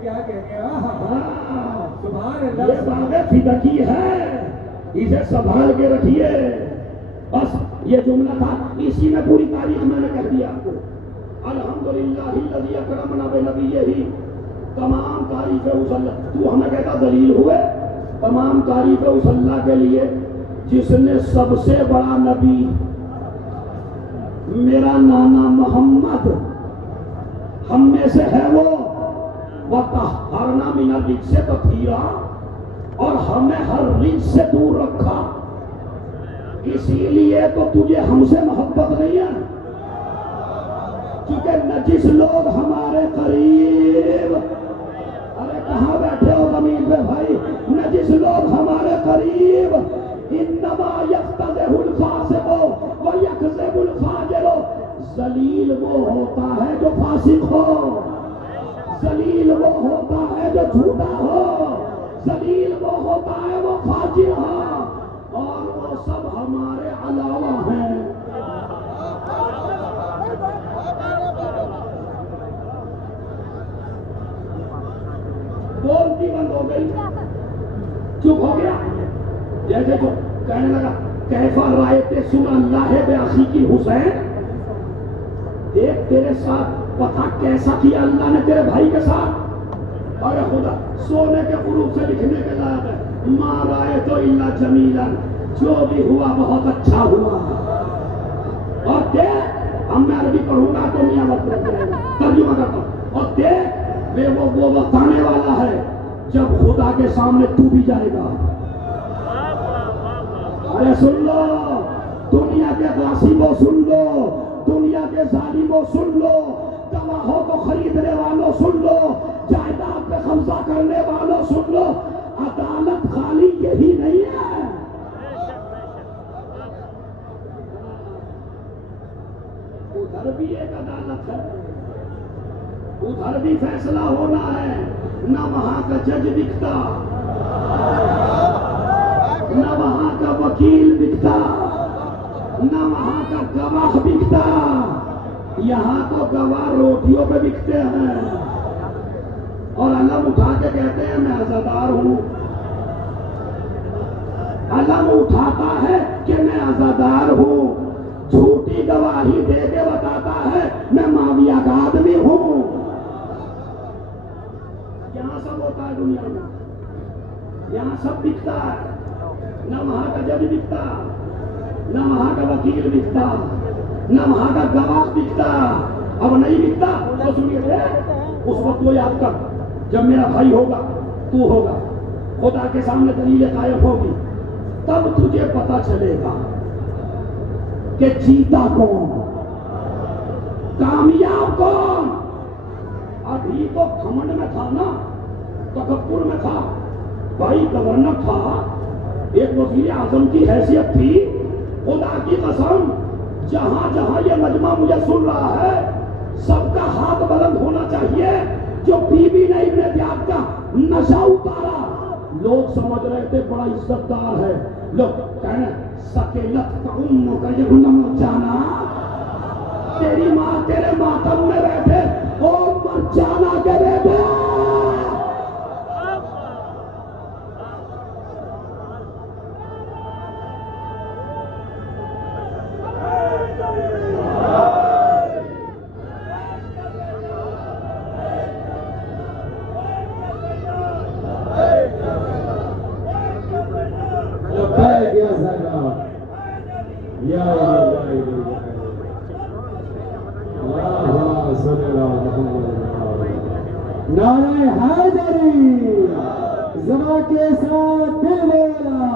کیا کہتے ہیں. سبحان اللہ. یہ باغ فدکی ہے، اسے سنبھال کے رکھیے. بس یہ جملہ تھا، اسی میں پوری تاریخ میں نے کہہ دیا آپ کو. الحمدللہ الذی اکرمنا بنبیہ، تمام تعریفیں اس اللہ. تو ہمیں کہتا ذلیل ہوئے، تمام تعریفیں اس اللہ کے لیے جس نے سب سے بڑا نبی میرا نانا محمد ہم میں سے ہے وہ وَطَهَّرْنَا مِنَ الرِّجْسِ تَطْهِيرًا، اور ہمیں ہر رجس سے دور رکھا. اسی لیے تو تجھے ہم سے محبت نہیں ہے، کیونکہ نجس لوگ ہمارے قریب. ارے کہاں بیٹھے ہو زمین پہ بھائی؟ نجس لوگ ہمارے قریب. انما یفتضح الفاسق ویکذب الفاجر. ذلیل وہ ہوتا ہے جو فاسق ہو، ذلیل وہ ہوتا ہے جو جھوٹا ہو، ذلیل وہ ہوتا ہے وہ فاجر ہو، اور وہ سب ہمارے علاوہ ہیں. بولتی بند ہو گئی، چپ ہو گیا. جیسے تو کہنے لگا کیفا رائے سن اللہ بے اخی کی حسین، دیکھ تیرے ساتھ پتہ کیسا کیا اللہ نے تیرے بھائی کے ساتھ. اور خدا سونے کے حروف سے لکھنے کے لائق ہے، ما رائے تو اللہ جمیلا، جو بھی ہوا بہت اچھا ہوا. اور دیکھ، اب میں عربی پڑھوں گا تو میاں وقت ترجمہ کرتا ہوں. اور دیکھ وہ بتانے والا ہے جب خدا کے سامنے تو بھی جائے گا. ارے سن لو، دنیا کے غاصبوں سن لو، دنیا کے ظالموں سن لو، گواہوں کو خریدنے والوں سن لو، جائیداد پہ قبضہ کرنے والوں سن لو، عدالت خالی یہی نہیں ہے. ادھر بھی ایک عدالت ہے، ادھر بھی فیصلہ ہونا ہے. نہ وہاں کا جج دکھتا، نہ وہاں کا وکیل دکھتا، نہ وہاں کا گواہ بکتا. یہاں تو گواہ روٹیوں پہ بکتے ہیں اور علم اٹھا کے کہتے ہیں میں عزادار ہوں. علم اٹھاتا ہے کہ میں عزادار ہوں، جھوٹی گواہی دے کے بتاتا ہے میں معاویہ کا آدمی ہوں. یہاں سب ہوتا ہے دنیا میں، یہاں سب بکتا ہے. نہ وہاں کا جج بکتا، نہ وہاں کا وکیل بکتا، نہ وہاں کا گواہ بکتا. اب نہیں بکتا تو سنیے، اس وقت وہ یاد کر جب میرا بھائی ہوگا، تو ہوگا، خدا کے سامنے دلیل قائم ہوگی، تب تجھے پتا چلے گا کہ جیتا کون، کامیاب کون. ابھی تو گھمنڈ میں تھا نا، تکبر میں تھا. بھائی گورنر تھا، ایک وزیر اعظم کی حیثیت تھی. خدا کی قسم جہاں جہاں یہ مجمع مجھے سن رہا ہے، سب کا ہاتھ بلند ہونا چاہیے جو بی بی نے ابن زیاد کا نشہ اتارا. لوگ سمجھ رہے تھے بڑا عزت دار ہے، لوگ کہنے سکیلت کا امو کا یہ نم جانا، تیری ماں تیرے ماتم میں بیٹھے اور مر جانا کے بیٹھے. نعرہ حیدری زما کے ساتھ دل بولا.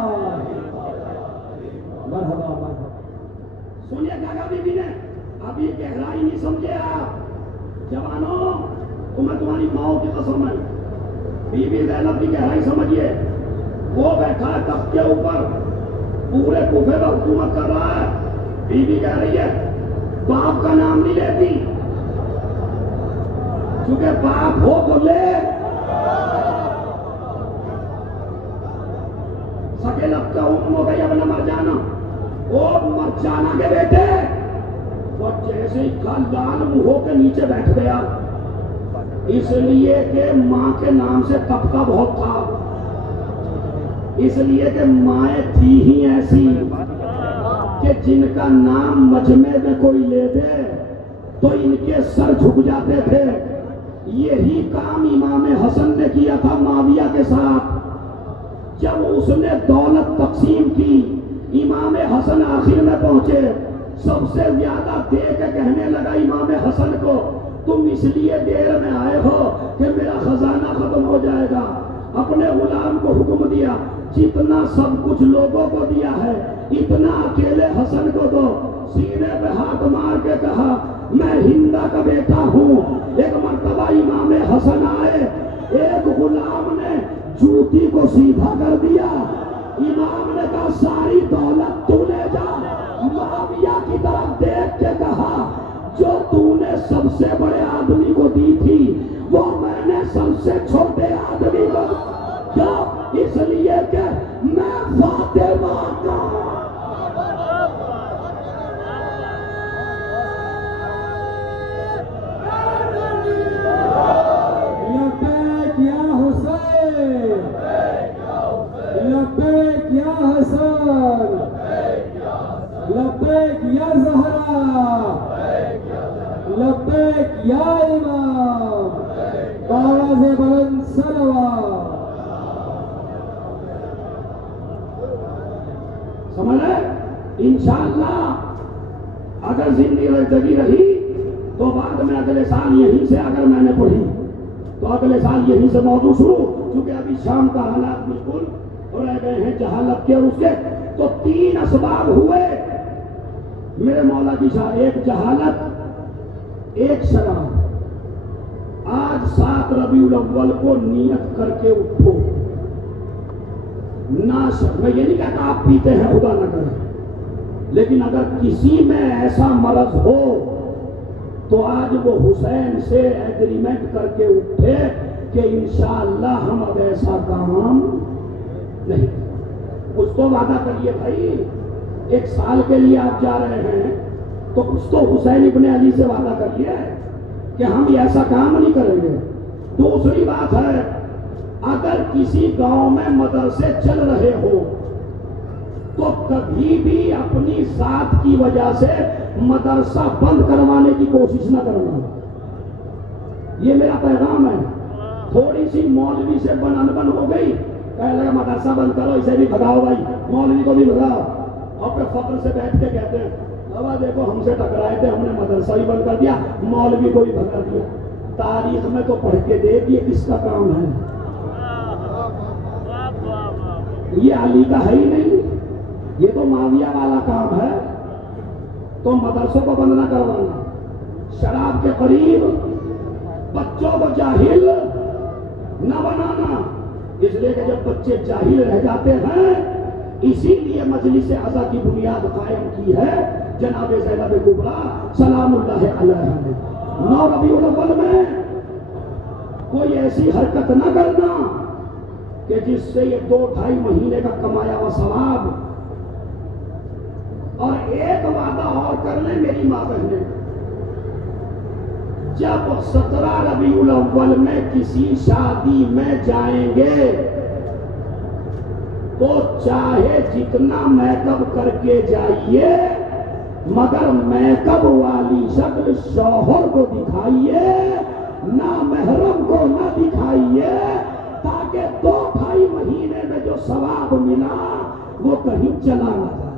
مرحبا مرحبا. سنیے کاکا بی بی نے اب یہ گہرائی نہیں سمجھے آپ جوانوں، تمہیں تمہاری ماؤں کی قسم ہے. بی بی زینب کی گہرائی سمجھیے. وہ بیٹھا ہے تخت کے اوپر، پورے کوفے پر حکومت کر رہا ہے. بی بی کہہ رہی ہے باپ کا نام نہیں لیتی، کیونکہ باپ ہو تو لے. سکیلت کا حکم ہو گئی اپنا مر جانا، اور مر جانا کے بیٹے. اور جیسے ہی لال منہ ہو کے نیچے بیٹھ گیا، اس لیے کہ ماں کے نام سے طبقہ بہت تھا، اس لیے کہ مائیں تھی ہی ایسی کہ جن کا نام مجمع میں کوئی لے دے تو ان کے سر جھک جاتے تھے۔ یہی کام امام حسن نے کیا تھا معاویہ کے ساتھ۔ جب اس نے دولت تقسیم کی، امام حسن آخر میں پہنچے، سب سے زیادہ دے کے کہنے لگا امام حسن کو، تم اس لیے دیر میں آئے ہو کہ میرا خزانہ ختم ہو جائے گا۔ اپنے غلام کو حکم دیا، جتنا سب کچھ لوگوں کو دیا ہے اتنا اکیلے حسن کو دو۔ سینے پہ ہاتھ مار کے کہا، میں ہندا کا بیٹا ہوں۔ ایک مرتبہ امام حسن آئے، ایک غلام نے جوتی کو سیدھا کر دیا۔ امام نے کہا ساری دولت تو لے جا۔ معاویہ کی طرف دیکھ کے کہا، جو تو نے سب سے بڑے آدمی کو دی تھی وہ میں نے سب سے چھوٹے آدمی کو، کیوں؟ اس لیے کہ میں فاطمہ کا لبیک یا حسین، لبیک یا حسن، لبیک یا زہرا، لبیک یا امام، باواز بلند صلوات۔ سمجھ رہے؟ انشاءاللہ اگر زندگی رہی تو بعد میں اگلے سال یہیں سے، اگر میں نے پڑھی تو اگلے سال یہیں سے موضوع شروع، کیونکہ ابھی شام کا حالات بالکل رہ گئے ہیں جہالت کے اور اس کے۔ تو 3 اسباب ہوئے میرے مولا کی شاہ، ایک جہالت، ایک شراب۔ آج 7 ربیع الاول کو نیت کر کے اٹھو، میں یہ نہیں کہتا آپ پیتے ہیں، خدا نہ کرے، لیکن اگر کسی میں ایسا مرض ہو تو آج وہ حسین سے ایگریمنٹ کر کے اٹھے کہ انشاءاللہ ہم اب ایسا کام نہیں۔ کچھ تو وعدہ کریے بھائی، 1 سال کے لیے آپ جا رہے ہیں تو کچھ تو حسین ابن علی سے وعدہ کریے کہ ہم یہ ایسا کام نہیں کریں گے۔ دوسری بات ہے، اگر کسی گاؤں میں مدرسے چل رہے ہو تو کبھی بھی اپنی ذات کی وجہ سے مدرسہ بند کروانے کی کوشش نہ کرنا۔ یہ میرا پیغام ہے۔ تھوڑی سی مولوی سے بن ہو گئی، کہنے لگا مدرسہ بند کرو، اسے بھی بھگاؤ بھائی، مولوی کو بھی بھگاؤ، اور پھر فخر سے بیٹھ کے کہتے ہیں بابا دیکھو ہم سے ٹکرائے تھے، ہم نے مدرسہ بھی بند کر دیا، مولوی کو بھی بھگا دیا۔ تاریخ میں تو پڑھ کے دیکھ یہ کس کا کام ہے؟ یہ علی کا ہے ہی نہیں، یہ تو معاویہ والا کام ہے۔ تو مدرسوں کو بند نہ کروانا، شراب کے قریب بچوں کو جاہل نہ بنانا، اس لیے کہ جب بچے جاہل رہ جاتے ہیں، اسی لیے مجلس ازا کی بنیاد قائم کی ہے جناب زینب کبریٰ سلام اللہ علیہ نے۔ 9 ربیع الاول میں کوئی ایسی حرکت نہ کرنا کہ جس سے یہ 2-2.5 مہینے کا کمایا ہوا ثواب، اور ایک وعدہ اور کر لیں میری ماں بہنیں، جب 17 ربیع الاول میں کسی شادی میں جائیں گے تو چاہے جتنا میک اپ کر کے جائیے، مگر میک اپ والی شکل شوہر کو دکھائیے، نہ محرم کو نہ دکھائیے، تاکہ 2-2.5 مہینے میں جو ثواب ملا وہ کہیں چلا نہ جائے۔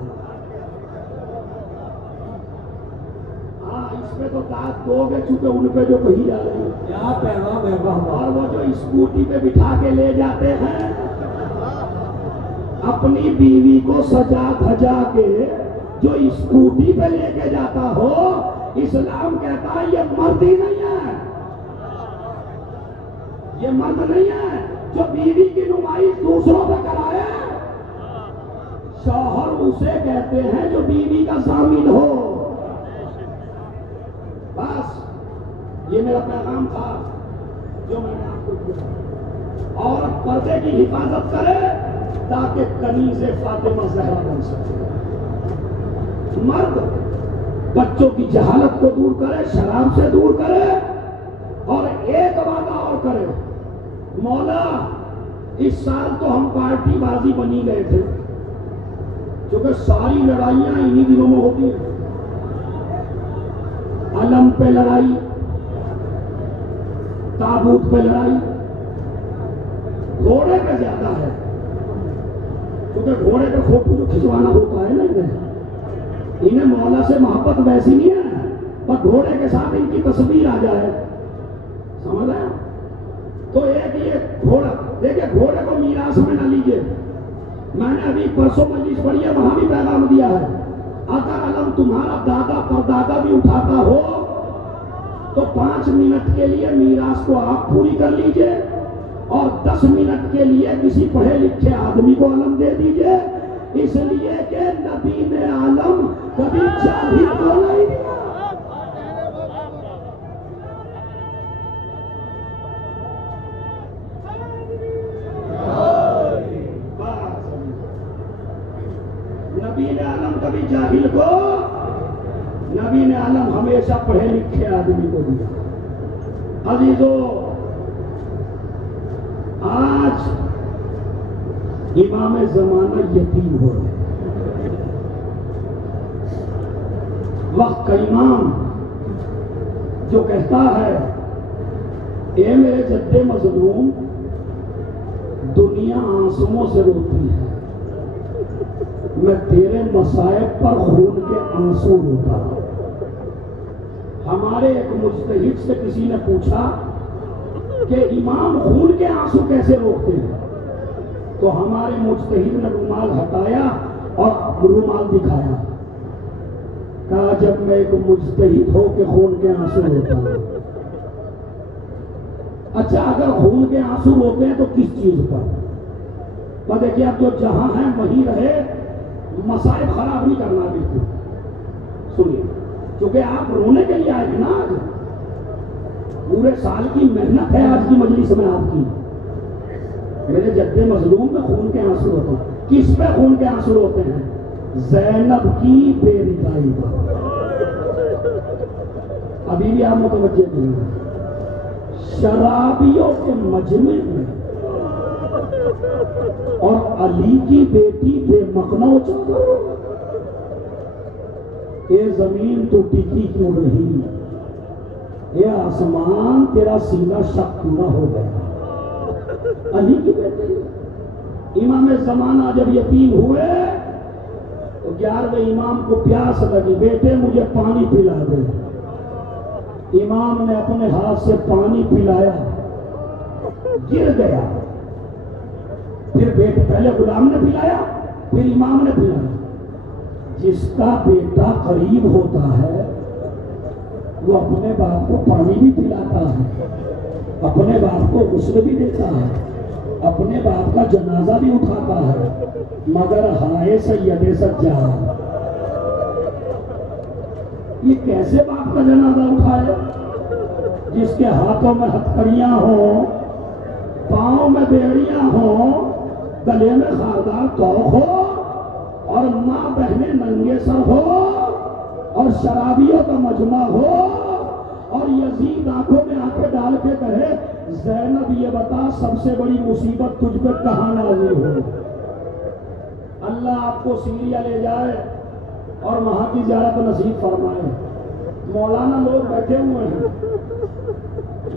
اس پہ تو داد دو گے چونکہ ان پہ جو کہی جا رہی ہے۔ کیا پیغام ہے، واہ واہ۔ اور وہ جو اسکوٹی پہ بٹھا کے لے جاتے ہیں اپنی بیوی کو سجا دھجا کے، جو اسکوٹی پہ لے کے جاتا ہو، اسلام کہتا ہے یہ مرد ہی نہیں ہے، یہ مرد نہیں ہے جو بیوی کی نمائش دوسروں پہ کرائے۔ شوہر اسے کہتے ہیں جو بیوی کا ضامن ہو۔ بس یہ میرا پیغام تھا جو میں نے آپ کو دیا۔ عورت پردے کی حفاظت کرے تاکہ کنیز فاطمہ زہرا بن سکے۔ مرد بچوں کی جہالت کو دور کرے، شراب سے دور کرے، اور ایک بار کرے مولا اس سال تو ہم پارٹی بازی بنی گئے تھے، کیونکہ ساری لڑائیاں انہی دنوں میں ہوتی ہیں، علم پہ لڑائی، تابوت پہ لڑائی، گھوڑے پہ زیادہ ہے، کیونکہ گھوڑے پہ فوٹو جو کھنچوانا ہوتا ہے نا انہیں مولا سے محبت ویسی نہیں ہے، بس گھوڑے کے ساتھ ان کی تصویر آ جائے، سمجھ رہے ہیں؟ تو ایک یہ گھوڑا دیکھیں، گھوڑے کو میراث میں نہ لیجیے، میں نے ابھی پرسوں مجلس پڑھی ہے، وہاں بھی پیغام دیا ہے، اگر علم تمہارا دادا پردادا بھی اٹھاتا ہو تو 5 منٹ کے لیے میراث کو آپ پوری کر لیجئے اور 10 منٹ کے لیے کسی پڑھے لکھے آدمی کو علم دے دیجئے، اس لیے کہ نبی نے علم کبھی جاہل کو نہیں دیا۔ نبی نے علم کبھی جاہل کو، نبی نے علم ہمیشہ پڑھے لکھے آدمی کو دیا۔ عزیزو، آج امام زمانہ یتیم ہو رہے، وقت کا امام جو کہتا ہے اے میرے جد مظلوم، دنیا آنسوؤں سے روتی ہے، میں تیرے مصائب پر خون کے آنسو روتا ہوں۔ ہمارے ایک مجتہد سے کسی نے پوچھا کہ امام خون کے آنسو کیسے روکتے ہیں؟ تو ہمارے مجتہد نے رومال ہٹایا اور رومال دکھایا، کہا جب میں ایک مجتہد ہو کے خون کے آنسو روتا ہوں۔ اچھا، اگر خون کے آنسو روتے ہیں تو کس چیز پر؟ دیکھیے اب جو جہاں ہیں وہیں رہے، مصائب خراب نہیں کرنا بالکل۔ سنیے، کیونکہ آپ رونے کے لیے آئے ہیں نا، آج پورے سال کی محنت ہے آج کی مجلس میں آپ کی۔ میرے جد مظلوم میں خون کے آنسو ہوتے ہیں، کس پہ خون کے آنسو ہوتے ہیں؟ زینب کی بے رضائی پر۔ ابھی بھی آپ متوجہ نہیں ہیں، شرابیوں کے مجمع میں اور علی کی بیٹی بے مقنع چاہتا، اے زمین تو ٹکی کیوں رہی، اے آسمان تیرا سینہ شک کیوں نہ ہو گیا۔ علی کی بیٹی امام زمانہ جب یتیم ہوئے تو 11ویں امام کو پیاس لگی، بیٹے مجھے پانی پلا دے۔ امام نے اپنے ہاتھ سے پانی پلایا، گر گیا، پھر بیٹے پہلے غلام نے پلایا پھر امام نے پلایا۔ جس کا بیٹا قریب ہوتا ہے وہ اپنے باپ کو پانی بھی پلاتا ہے، اپنے باپ کو غسل بھی دیتا ہے، اپنے باپ کا جنازہ بھی اٹھاتا ہے، مگر ہائے سید سجاد، یہ کیسے باپ کا جنازہ اٹھائے جس کے ہاتھوں میں ہتھکڑیاں ہوں، پاؤں میں بیڑیاں ہوں، گلے میں خاردار توق ہو اور ماں بہنیں ننگے سر ہو اور شرابیوں کا مجمع ہو اور یزید آنکھوں میں آنکھیں ڈال کے کہے زینب یہ بتا سب سے بڑی مصیبت تجھ پہ کہاں نازل ہو؟ اللہ آپ کو سیریا لے جائے اور وہاں کی زیارت نصیب فرمائے۔ مولانا لوگ بیٹھے ہوئے ہیں،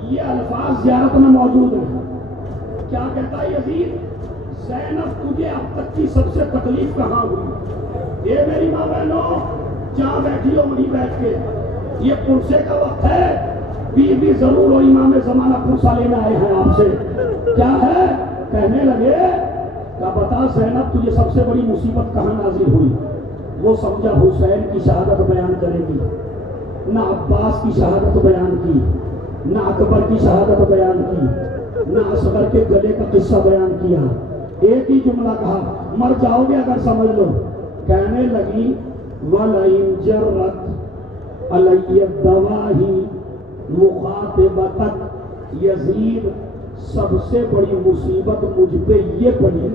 یہ الفاظ زیارت میں موجود ہیں۔ کیا کہتا ہے یزید؟ زینب تجھے اب تک کی سب سے تکلیف کہاں ہوئی؟ یہ میری ماں بہنوں جہاں بیٹھی ہو وہیں بیٹھ کے، یہ پرسے کا وقت ہے، بھی ضرور ہو، امام زمانہ پرسا لینے آئے ہیں آپ سے۔ کیا ہے؟ کہنے لگے کہ بتا زینب تجھے سب سے بڑی مصیبت کہاں نازل ہوئی؟ وہ سمجھا حسین کی شہادت بیان کرے گی، نہ عباس کی شہادت بیان کی، نہ اکبر کی شہادت بیان کی، نہ اصغر کے گلے کا قصہ بیان کیا، ایک ہی جملہ کہا مر جاؤ گے اگر سمجھ لو۔ کہنے لگی وَلَئِن جَرَّتْ عَلَيَّ الدَّوَاهِ مُخَاطِبَتَكَ، یزید سب سے بڑی مصیبت مجھ پہ یہ پڑی،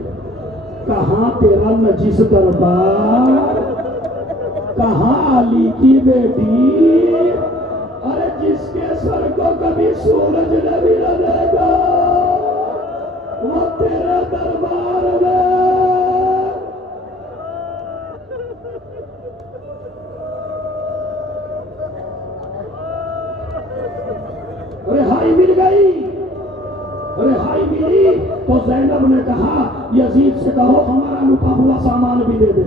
کہاں تیرا نجس دربار، کہاں علی کی بیٹی، ارے جس کے سر کو کبھی سورج نہ بھی نہ دیکھا، مل گئی، رہائی ملی تو زینب نے کہا یزید سے کہو ہمارا لٹا ہوا سامان بھی دے دے۔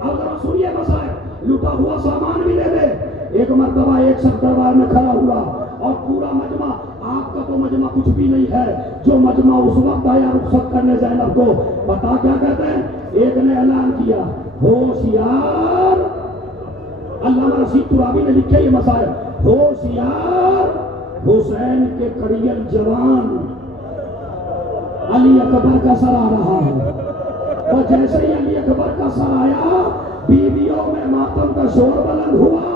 اب ذرا سنیے مسائل، لٹا ہوا سامان بھی دے دے۔ ایک مرتبہ ایک شخص دربار میں کھڑا ہوا اور پورا مجمع، آپ کا تو مجمع کچھ بھی نہیں ہے، جو مجمع اس وقت آیا رخصت کرنے زینب کو، پتا کیا کہتے ہیں؟ ایک نے اعلان کیا ہوشیار، علامہ رشید ترابی نے لکھے یہ مسائل، ہوشیار حسین کے کڑیل جوان علی اکبر کا سر آ رہا ہے۔ اور جیسے ہی علی اکبر کا سر آیا، بیویوں میں ماتم کا شور بلند ہوا۔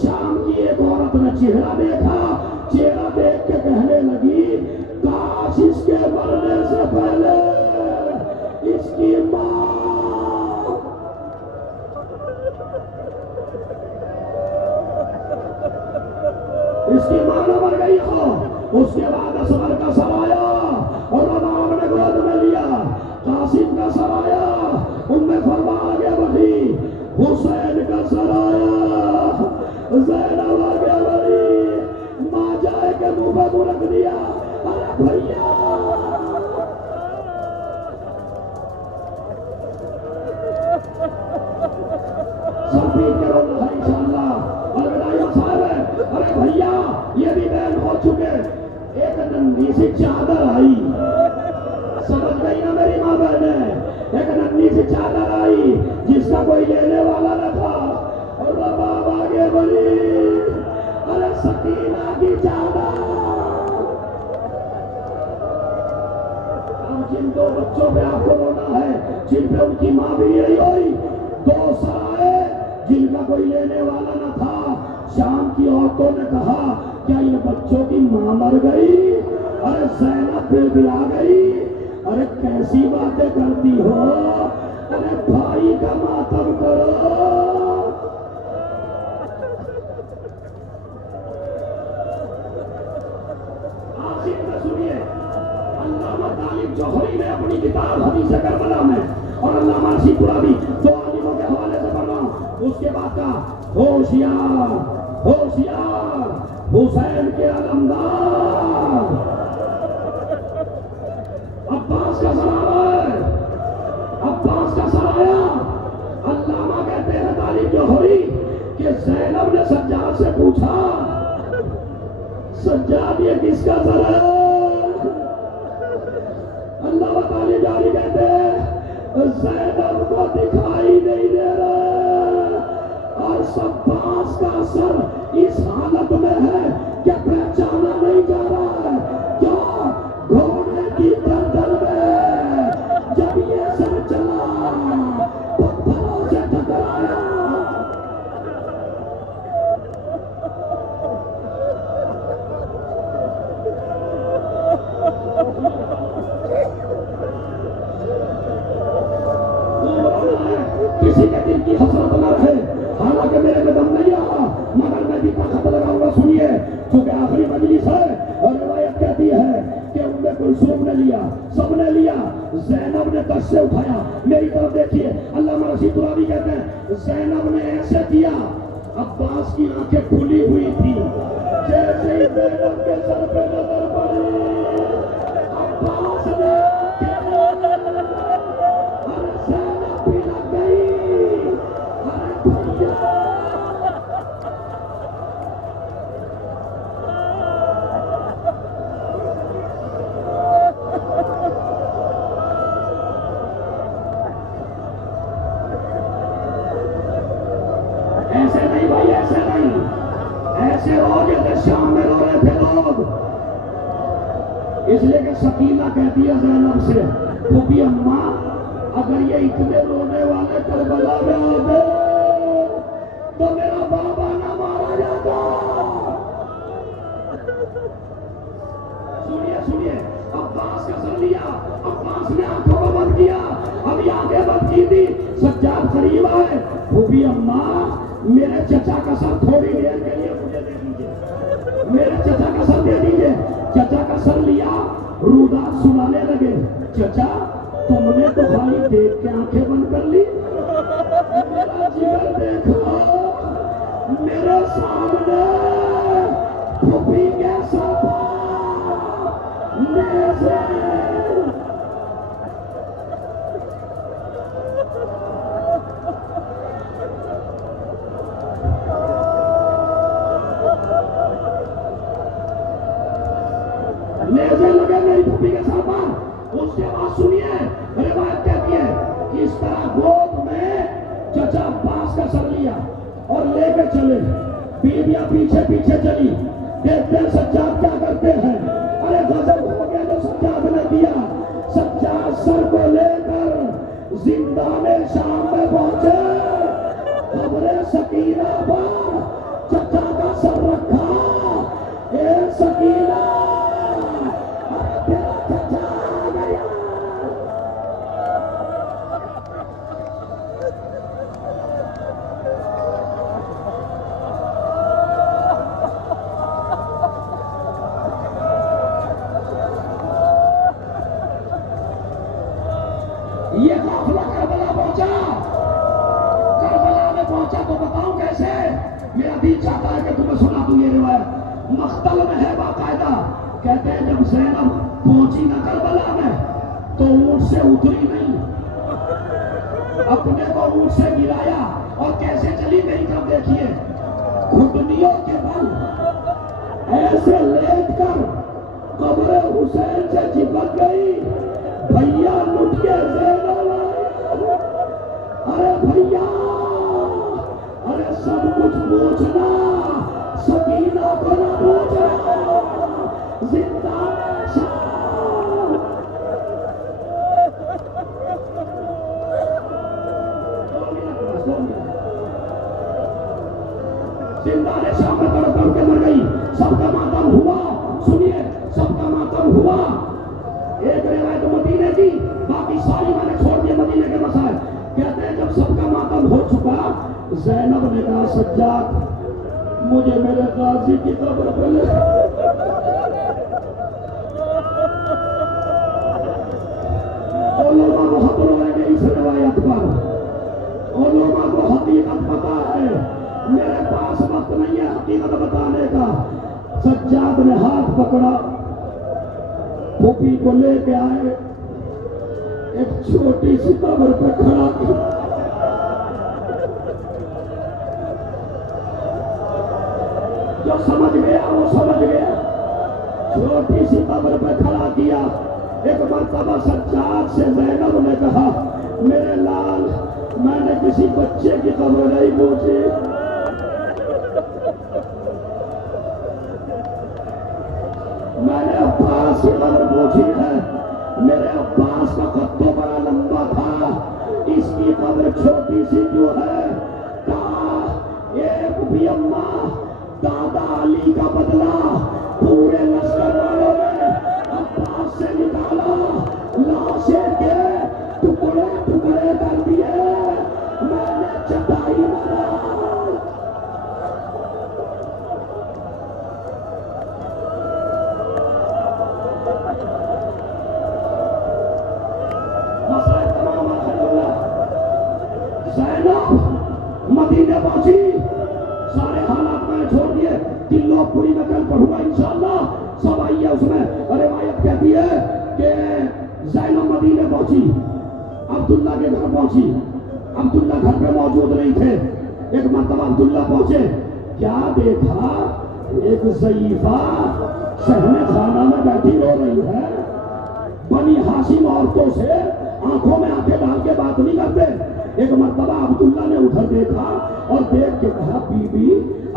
شام کی ایک عورت نے چہرہ دیکھا، چہرہ دیکھ کے کہنے لگی کاش اس کے مرنے سے پہلے اس کی ماں نہ مر گئی ہو۔ اس کے بعد اصغر کا سر آیا اور امام نے گود میں لیا، قاسم کا سر آیا، ام فرما آگے بڑھی، حسین کا سر آیا، زینب آگے بڑھی، ماں جائے کے منہ پہ رکھ دیا، ارے بھیا سب پیٹ کے رونا ہے انشاءاللہ۔ الوداعی مسائل ہے، ارے بھیا یہ بھی بین ہو چکے۔ ایک ننھی سی چادر آئی، سمجھ گئی نا میری ماں بہنیں، ایک ننھی سی چادر آئی جس کا کوئی لینے والا نہ تھا، اور رباب آگے بڑھی، ارے سکینہ کی چادر۔ جن دو بچوں پہ آپ کو رونا ہے، جن پہ ان کی ماں بھی یہی ہوئی، دو سرائے جن کا کوئی لینے والا نہ تھا۔ شام کی عورتوں نے کہا کیا ان بچوں کی ماں مر گئی؟ ارے زینب بلبلا گئی، ارے کیسی باتیں کرتی ہو، ارے بھائی کا ماتم کرو۔ آخر میں سنیے، علامہ طالب جوہری نے اپنی کتاب حدیث کربلا میں، اور علامہ رشید ترابی، دو عالموں کے حوالے سے پڑھ رہا ہوں، اس کے بعد کا ہوشیار ہوشیار حسین کے علمدار عباس کا سر آیا، عباس کا سر آیا۔ علامہ کہتے ہیں طالب جوہری کہ زینب نے سجاد سے پوچھا سجاد یہ کس کا سر ہے؟ علامہ طالب جوہری کہتے ہیں زینب کو دکھائی نہیں دے رہا، اور عباس کا سر اس حالت میں ہے کہ پہچانا نہیں جا رہا ہے۔ کیوں؟ گھوڑے کی گردن میں جب یہ سر چلا، پتھروں سے ٹکرایا۔ کسی کے دل کی حسرت نہ رہے، حالانکہ میرے میں دم نہیں آ، مگر میں بھی طاقت لگاؤں گا۔ سنیے، چونکہ آخری مجلس ہے اور روایت کہتی ہے کہ ام کلثوم نے لیا، سب نے لیا، زینب نے دس سے اٹھایا۔ میری طرف دیکھیے، علامہ رشید ترابی کہتے ہیں زینب نے ایسے کیا، عباس کی آنکھیں کھلی ہوئی تھی، جیسے ہی زینب کے سر پہ نظر پڑی، عباس نے ایسے نہیں بھائی، ایسے نہیں، ایسے رو جیسے شام میں رو رہے تھے لوگ۔ اس لیے کہ سکینہ کہتی ہے زینب سے، پھوپھی اماں اگر یہ اتنے رونے والے کربلا میں آتے تو میرا بابا نہ مارا جاتا۔ سنیے سنیے، عباس کا سر لیا، عباس نے آنکھوں کو بند کیا، اب یہ آنکھیں بند کی تھی، سجاد قریب آئے، پھوپھی اماں میرے چچا کا سر تھوڑی دیر کے لیے مجھے دے دیجیے، میرے چچا کا سر دے دیجیے۔ چچا کا سر لیا، رودات سنانے لگے، چچا تم نے تو خالی دیکھ کے آنکھیں بند کر لی، میرا جگر دیکھا میرے سامنے پھوپھی کیسا تھا۔ نیزے لگے میری پھوپھی کے سر پر. اس کے بعد سنیے روایت کہتی ہے کہ اس طرح گود میں چچا عباس کا سر لیا اور لے کے چلے. بیویاں پیچھے پیچھے چلی. دیکھتے ہیں سجاد کیا کرتے ہیں. ارے غضب ہو گیا جو سجاد نے دیا. سجاد سر کو لے کر زندان شام میں پہنچے. قبر سکینہ پر چچا کا سر رکھا. اے سکینہ تیرا چچا آ گیا. یہ قافلہ کربلا پہنچا. کربلا میں پہنچا تو بتاؤں کیسے. میرا دل چاہتا ہے کہ تمہیں سنا دوں یہ روایت. مختل میں ہے باقاعدہ. کہتے ہیں جب زینب پہنچی نہ کربلا میں تو اونٹ سے اتری نہیں. اپنے کو اونٹ سے گرایا اور کیسے چلی میری طرف دیکھیے. گھٹنیوں کے بل ایسے لیٹ کر قبر حسین سے چپک گئی. بھیا لٹ کے زینب آئی. ارے بھیا ارے سب کچھ پوچھنا سکینہ کو نہ پوچھنا. زندان شام. زندان شام میں تڑپ تڑپ کے مر گئی. سب کا ماتم ہوا. سنیے سب کا ماتم ہوا. ایک روایت مدینے کی باقی ساری میں نے چھوڑ دیے مدینے کے مسائل. کہتے ہیں جب سب کا ماتم ہو چکا زینب نے کہا سجاد مجھے میرے غازی کی قبر پہ لے. علماء بہت روئیں گے اس روایت پر. علماء کو حقیقت پتا ہے. میرے پاس وقت نہیں ہے حقیقت بتانے کا. سجاد نے ہاتھ پکڑا. پھوپھی کو لے کے آئے. ایک چھوٹی سی قبر پہ کھڑا کیا. جو سمجھ گیا وہ سمجھ گیا. چھوٹی سی قبر پہ کھڑا کیا. ایک مرتبہ سجاد سے زینب نے کہا میرے لال میں نے کسی بچے کی قبر نہیں پوچھی. میں نے عباس کی قبر پوچھی ہے. میرے عباس کا خط تو بڑا لمبا تھا. اس کی قبر چھوٹی سی جو ہے. ایک بھی اماں دادا علی کا بدلہ پورے لشکر والوں نے عباس سے نکالا. لاشیں کے ٹکڑے ٹکڑے کر دیے. میں نے چٹائی بنا. مدینے پہنچی. سارے حالات میں چھوڑ دیے. دلو پوری میں کل پڑھوں گا انشاءاللہ. سب آئیے اس میں. روایت کہتی ہے کہ زینب مدینے پہنچی. عبداللہ کے گھر پہنچی. عبداللہ گھر پہ موجود نہیں تھے. ایک مرتبہ عبداللہ پہنچے. کیا دیکھا ایک ضعیفہ صحن خانہ میں بیٹھی رو رہی ہے. بنی ہاشم عورتوں سے آنکھوں میں آنکھیں ڈال کے بات نہیں کرتے. ایک مرتبہ عبداللہ نے ادھر دیکھا اور دیکھ کے کہا بی بی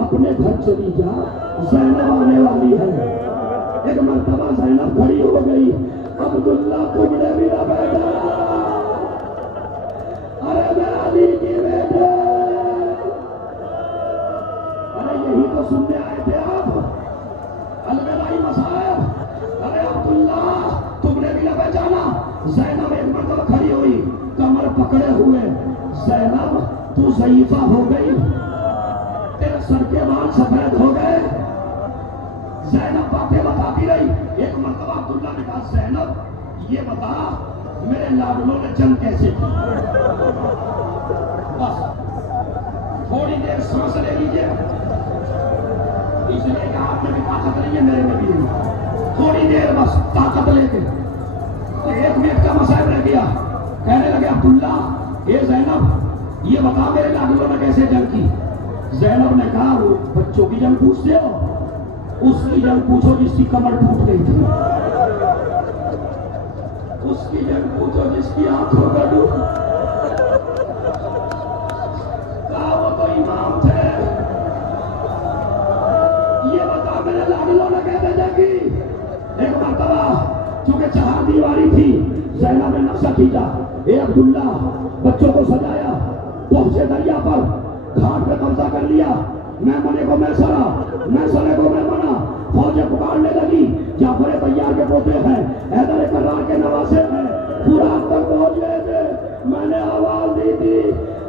اپنے گھر چلی جا زینب آنے والی ہے. ایک مرتبہ زینب کھڑی ہو گئی. عبداللہ کمڑے بھی نہ بیٹھا. ارے میرا علی کی بیٹے. ارے یہی تو سننے آئے تھے آپ. الوداعی مصائب. ارے عبداللہ تم نے بھی نہ پہچانا. زینب ایک مرتبہ کھڑی ہوئی کمر پکڑے ہوئے. زینب تو ضعیفہ ہو گئی. تیرے سر کے بال سفید ہو گئے. زینب باتیں بتاتی رہی. ایک مرتبہ عبداللہ نے کہا زینب یہ بتا میرے لاڈلوں نے جنگ کیسے کی. بس تھوڑی دیر سانس لے لیجیے. اس لیے کہ آپ میں بھی طاقت نہیں ہے میرے میں بھی نہیں. تھوڑی دیر بس طاقت لے کے. تو ایک منٹ کا مسائل رہ گیا. کہنے لگے عبداللہ اے زینب یہ بتا میرے لاڈلوں نے کیسے جنگ کی. زینب نے کہا وہ بچوں کی جنگ پوچھتے ہو. اس کی جنگ پوچھو جس کی کمر ٹوٹ گئی تھی، اس کی جنگ پوچھو جس کی آنکھوں کا ڈوب، کہا وہ تو امام تھے، یہ بتا میرے لاڈلوں نے کہہ بھیجا کہ ایک مرتبہ چونکہ چہار دیواری تھی، زینب نے نقشہ کھینچا، اے عبداللہ بچوں کو سجایا، پہنچے دریا پر، گھاٹ پہ قبضہ کر لیا، میمنے کو میسرا، میسرے کو میمنہ، فوجیں پکارنے لگی، جعفر طیار کے پوتے ہیں، حیدر کرار کے نواسے ہیں، فرات تک پہنچ گئے تھے، میں نے آواز دی تھی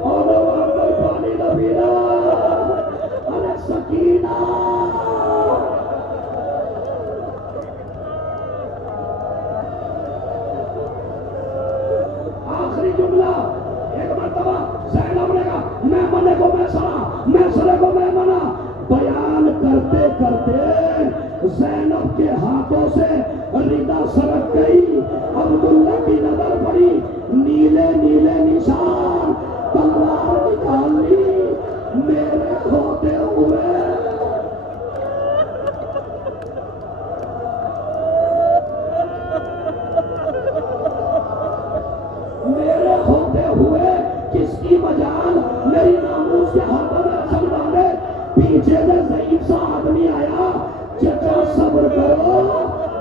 اور وہاں کوئی پانی نہ پینا، ارے سکینہ آخری جملہ ایک مرتبہ زینب نے کہا میمنے کو میسرا، میسرے کو میمنہ، بیان کرتے کرتے زینب کے ہاتھوں سے ردا سرک گئی، عبداللہ کی نظر پڑی، نیلے نیلے نشان، تلوار نکال لی، میرے ہوتے ہوئے میرے ہوتے ہوئے کس کی مجال، میری ناموس کے ہاتھوں میں رسل ڈالے، پیچھے سے ضعیف سا آدمی آیا، چچا صبر کرو،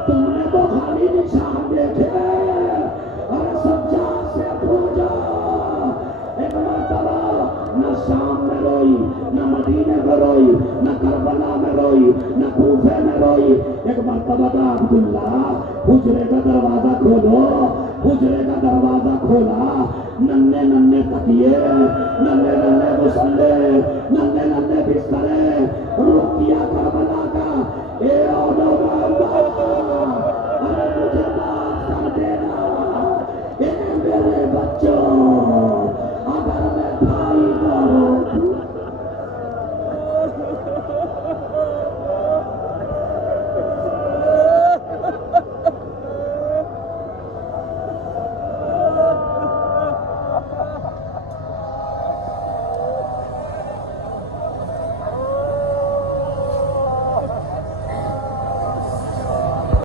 تم نے تو خالی نشان دیکھے، اور سجاد سے پوچھا، ایک مرتبہ نہ شام میں روئی، نہ مدینے میں روئی، نہ کربلا میں روئی، نہ کوفے میں روئی، ایک مرتبہ تھا عبداللہ حجرے کا دروازہ کھولو، حجرے کا دروازہ کھولا، ننے ننے تکیے، ننے ننے مسلے، ننے ننے بسترے، رک کیا کربلا کا، اے اولو محمد